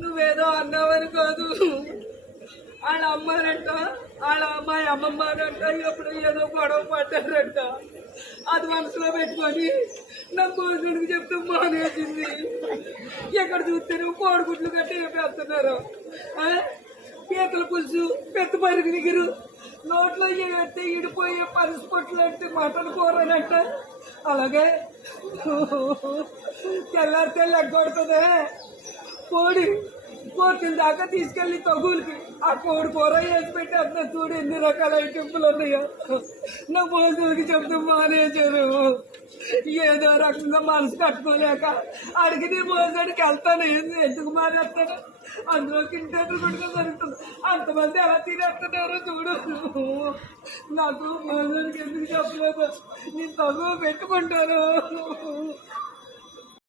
నువ్వేదో అన్నావని కాదు, వాళ్ళ అమ్మారంట, వాళ్ళ అమ్మాయి అమ్మమ్మారంట ఎప్పుడు ఏదో గొడవ పడ్డారంట. అది మనసులో పెట్టుకొని నా భోజనానికి చెప్తూ మానేసింది. ఎక్కడ చూస్తే నువ్వు కోడిగుడ్లు కట్టి వేస్తున్నారు, పీతల పులుసు, పెద్ద పరుగు నిగిరు, నోట్లో ఏవైతే ఇడిపోయే పరిసి పొట్లు అంటే మటన్ కూరనంట. అలాగే తెల్లారితే లెగ్గొడుతుంది కోడి కోర్టుల దాకా తీసుకెళ్ళి తగులకి ఆ కోడి కూర వేసి పెట్టి అంత చూడు ఎన్ని రకాల ఐటెంపులు ఉన్నాయో. నా భోజనానికి చెప్తూ మానేశారు. ఏదో రకంగా మనసు కట్టుకోలేక అడిగి నీ భోజనానికి వెళ్తాను, ఎందుకు మానేస్తాను, అందులో కింటేట్లు కూడా జరుగుతుంది. అంతమంది ఎలా తినేస్తున్నారో చూడు. నాకు భోజనానికి ఎందుకు చెప్పలేదు, నేను తగు పెట్టుకుంటాను.